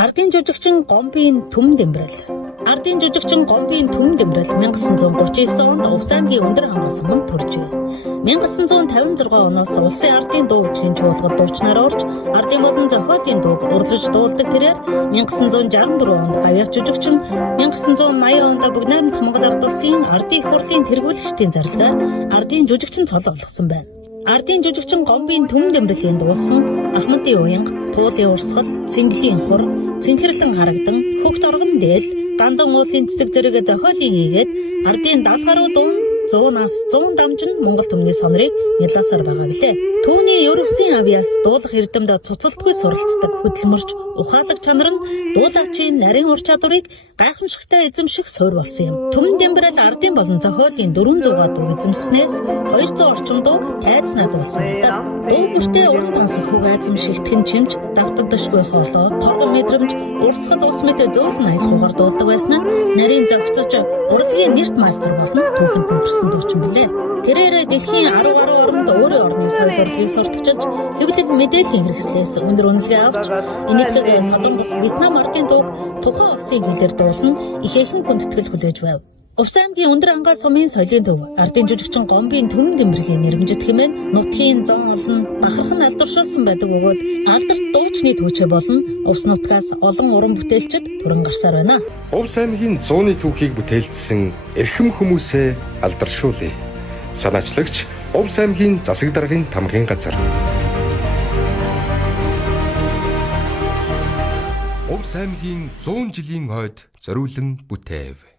Ардын жүжигчин Гомбын Түмэн Дэмбэрэл. Ардын жүжигчин Гомбын Түмэн Дэмбэрэл 1939 онд Увс аймгийн Өндөр хангас манд төржээ. 1956 оноос улсын ардын дуу хүчгийн чуулгад дуучнаар орж, ардын болон зохиолын дууг урлагж дуулдаг тэрээр 1964 онд гавьяах жүжигчин, 1980 онд Бүгд Монгол Ард улсын ардын их хурлын тэргүүлэгчдийн зарлагаар ардын жүжигчин цол болгосон байна. Ардын жүжигчин Гомбын Түмэн Дэмбэрэлийн дуусан Ахмадын уянга, Туулын урсгал, Цэнгэлийн хур, Цэнхэрлэн харагдан, Хөгт оргон дээл, Гандан уулын цэцэг зэрэг зохиолын хийгээд ардын 70 гаруй дуу 100-аас 100 дамжин Монгол түмний сонорыг нялаасаар байгаа билээ. Түүний Европсын авьяас дуулах эрдэмд цуцалтгүй суралцдаг хөдөлмөрч ухаалаг чанар нь дуулаачийн нарийн ур чадварыг гайхамшигтай эзэмших суурь болсон юм. Түмэн Дэмбэрэл ардын болон зохиолын 400 дуу эзэмснээс 200 орчим дууг тайз наадуулсан байдаг. Дуу бүртээ уран дансах хөг эзэмшигтхэн чимж, давтагдашгүй хоолой, тогон мэдрэмж, урсгал ус мэт зөөлөн аялахугаар дуулдаг байсан нь нарийн зохицож урлагийн нэрт мастер болон түүхэнд нөхөрсөн дуучин билээ. Тэрээр дэлхийн 10 гаруй оронд өөрийн орны соёл урлагийг сурталчилж, хэвлэл мэдээллийн хэрэгслээс өндөр үнэлгээ авч, энэтхэг Солонгос, Вьетнам ардын дууг тухайн улсын хэлээр дуулан ихээхэн хүндэтгэл хүлээж байв. Увс аймгийн Өндөр хангас сумын соёлын төв ардын жүжигчин Гомбын Түмэн Дэмбэрэлийн нэрмжит хэмээн нутгийн зон олон бахархан алдаршуулсан байдаг бөгөөд алдарт дуучны түүчээ болон Увс нутгаас олон уран бүтээлчид түрэн гарсаар байна. Увс аймгийн 100-ны түүхийг бүтээлчсэн эрхэм хүмүүсээ алдаршуулъя. Санаачлагч Увс аймгийн засаг даргын тамгын газар. Увс аймгийн 100 жилийн хойд зориулан бүтээв.